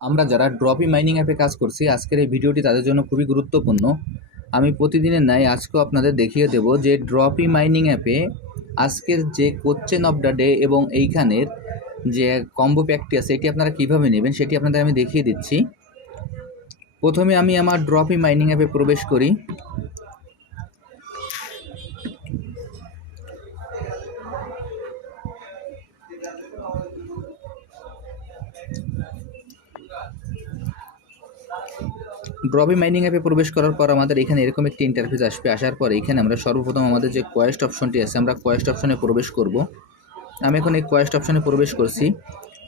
আমরা যারা ড্রপি মাইনিং অ্যাপে কাজ করছি, আজকের এই ভিডিওটি তাদের জন্য খুবই গুরুত্বপূর্ণ। আমি প্রতিদিনের ন্যায় আজকেও আপনাদের দেখিয়ে দেব যে ড্রপি মাইনিং অ্যাপে আজকের যে কোশ্চেন অফ দ্য ডে এবং এইখানের যে কম্বো প্যাকটি আছে, এটি আপনারা কীভাবে নেবেন সেটি আপনাদের আমি দেখিয়ে দিচ্ছি। প্রথমে আমি আমার ড্রপি মাইনিং অ্যাপে প্রবেশ করি। ড্রপি মাইনিং অ্যাপে প্রবেশ করার পর আমাদের এখানে এরকম একটি ইন্টারফেস আসবে। আসার পর এখানে আমরা সর্বপ্রথম আমাদের যে কোয়েস্ট অপশনটি আছে, আমরা কোয়েস্ট অপশনে প্রবেশ করব। আমি এখন এই কোয়েস্ট অপশনে প্রবেশ করছি।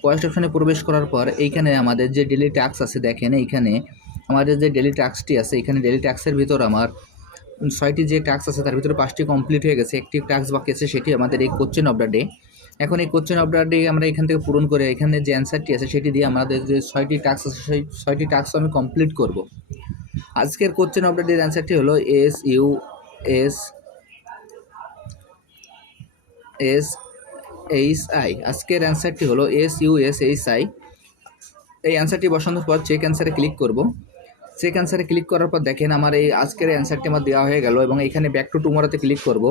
কোয়েস্ট অপশনে প্রবেশ করার পর এইখানে আমাদের যে ডেলি ট্যাক্স আছে, দেখেন এইখানে আমাদের যে ডেলি ট্যাক্সটি আছে, এখানে ডেলি ট্যাক্সের ভিতর আমার ছয়টি যে ট্যাক্স আছে, তার ভিতরে পাঁচটি কমপ্লিট হয়ে গেছে। একটি ট্যাক্স বাকি আছে সেটি আমাদের এই কোশ্চেন অফ দ্য ডে এখন এই কোশ্চেন ডে আমরা এখান থেকে পূরণ করে এখানে যে অ্যান্সারটি আছে সেটি দিয়ে আমাদের যে ছয়টি টাস্ক আছে সেই ছয়টি টাস্ক আমি কমপ্লিট করব। আজকের কোশ্চেন ডের অ্যান্সারটি হলো S U S S H I আজকের অ্যান্সারটি হলো S U S H I এই অ্যান্সারটি বসানোর পর চেক অ্যান্সারে ক্লিক করব। চেক ক্যান্সারে ক্লিক করার পর দেখেন আমার এই আজকের অ্যান্সারটি আমার দেওয়া হয়ে গেল এবং এখানে ব্যাক টু টুমোরোতে ক্লিক করব।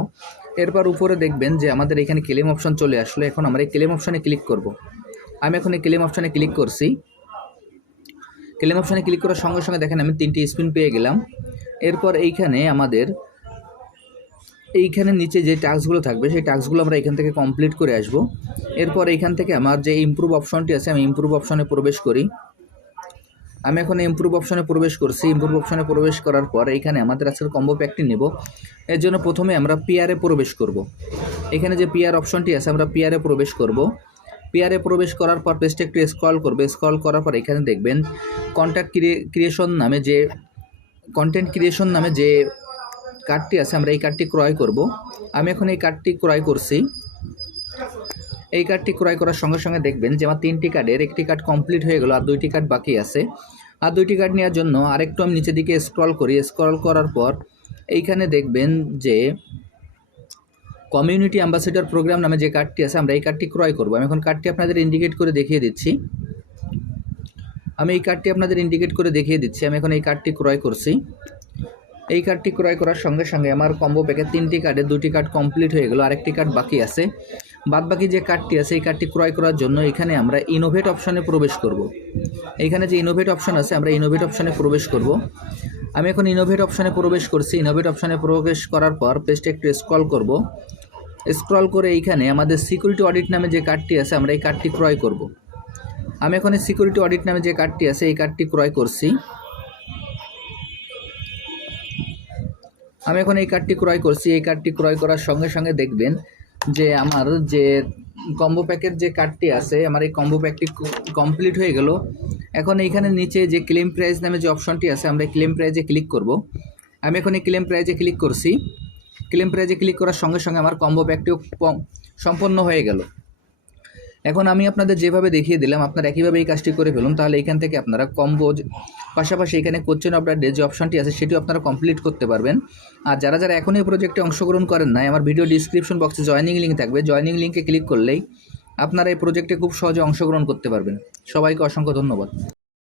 এরপর উপরে দেখবেন যে আমাদের এখানে ক্লেম অপশন চলে আসলো। এখন আমরা এই ক্লেম অপশনে ক্লিক করব। আমি এখন এই ক্লেম অপশনে ক্লিক করছি। ক্লেম অপশনে ক্লিক করার সঙ্গে সঙ্গে দেখেন আমি তিনটি স্পিন পেয়ে গেলাম। এরপর এইখানে আমাদের এইখানে নিচে যে টাস্কগুলো থাকবে, সেই টাস্কগুলো আমরা এখান থেকে কমপ্লিট করে আসব। এরপর এইখান থেকে আমার যে ইম্প্রুভ অপশনটি আছে, আমি ইমপ্রুভ অপশনে প্রবেশ করি। আমি এখন ইমপ্রুভ অপশনে প্রবেশ করছি। ইমপ্রুভ অপশনে প্রবেশ করার পর এখানে আমাদের আজকের কম্বো প্যাকটি নেব। এর জন্য প্রথমে আমরা পিয়ারে প্রবেশ করব। এখানে যে পিয়ার অপশনটি আছে, আমরা পিয়ারে প্রবেশ করব। পিয়ারে প্রবেশ করার পর পেজটা একটু স্ক্রল করবে। স্ক্রল করার পর এখানে দেখবেন কন্ট্যাক্ট ক্রিয়েশন নামে যে কন্টেন্ট ক্রিয়েশন নামে যে কার্ডটি আছে, আমরা এই কার্ডটি ক্রয় করব। আমি এখন এই কার্ডটি ক্রয় করছি। এই কার্ডটি ক্রয় করার সঙ্গে সঙ্গে দেখবেন যে আমার তিনটি কার্ডের একটি কার্ড কমপ্লিট হয়ে গেল আর দুইটি কার্ড বাকি আছে। আর দুইটি কার্ড নেওয়ার জন্য আরেকটু আমি নিচের দিকে স্ক্রল করি। স্ক্রল করার পর এইখানে দেখবেন যে কমিউনিটি অ্যাম্বাসেডর প্রোগ্রাম নামে যে কার্ডটি আছে, আমরা এই কার্ডটি ক্রয় করব। আমি এখন কার্ডটি আপনাদের ইন্ডিকেট করে দেখিয়ে দিচ্ছি। আমি এই কার্ডটি আপনাদের ইন্ডিকেট করে দেখিয়ে দিচ্ছি। আমি এখন এই কার্ডটি ক্রয় করছি। এই কার্ডটি ক্রয় করার সঙ্গে সঙ্গে আমার কম্বো প্যাকের তিনটি কার্ডে দুটি কার্ড কমপ্লিট হয়ে গেল। আরেকটি কার্ড বাকি আছে। বাদ বাকি যে কার্ডটি আছে, এই কার্ডটি ক্রয় করার জন্য এখানে আমরা ইনোভেট অপশনে প্রবেশ করব। এখানে যে ইনোভেট অপশন আছে, আমরা ইনোভেট অপশনে প্রবেশ করব। আমি এখন ইনোভেট অপশনে প্রবেশ করছি ইনোভেট অপশনে প্রবেশ করার পর পেজটা একটু স্ক্রল করব স্ক্রল করে এইখানে আমাদের সিকিউরিটি অডিট নামে যে কার্ডটি আছে, আমরা এই কার্ডটি ক্রয় করব। আমি এখন এই সিকিউরিটি অডিট নামে যে কার্ডটি আছে, এই কার্ডটি ক্রয় করছি আমি এখন এই কার্ডটি ক্রয় করছি এই কার্ডটি ক্রয় করার সঙ্গে সঙ্গে দেখবেন যে আমার যে কম্বো প্যাকের যে কার্ডটি আছে, আমার এই কম্বো প্যাকটি কমপ্লিট হয়ে গেল। এখন এইখানে নিচে যে ক্লেম প্রাইস নামে যে অপশনটি আছে, আমরা ক্লেম প্রাইজে ক্লিক করব। আমি এখন এই ক্লেম প্রাইজে ক্লিক করছি। ক্লেম প্রাইজে ক্লিক করার সঙ্গে সঙ্গে আমার কম্বো প্যাকটিও সম্পন্ন হয়ে গেল। এখন আমি আপনাদের যেভাবে দেখিয়ে দিলাম, আপনারা একইভাবে এই কাজটি করে ফেলুন, তাহলে এখান থেকে আপনারা কম্বোজ পাশাপাশি এখানে কোশ্চেন ডে যে অপশনটি আছে, সেটিও আপনারা কমপ্লিট করতে পারবেন। আর যারা যারা এখন এই প্রজেক্টে অংশগ্রহণ করেন নাই, আমার ভিডিও ডিসক্রিপশন বক্সে জয়নিং লিঙ্ক থাকবে। জয়নিং লিঙ্কে ক্লিক করলেই আপনারা এই প্রজেক্টে খুব সহজে অংশগ্রহণ করতে পারবেন। সবাইকে অসংখ্য ধন্যবাদ।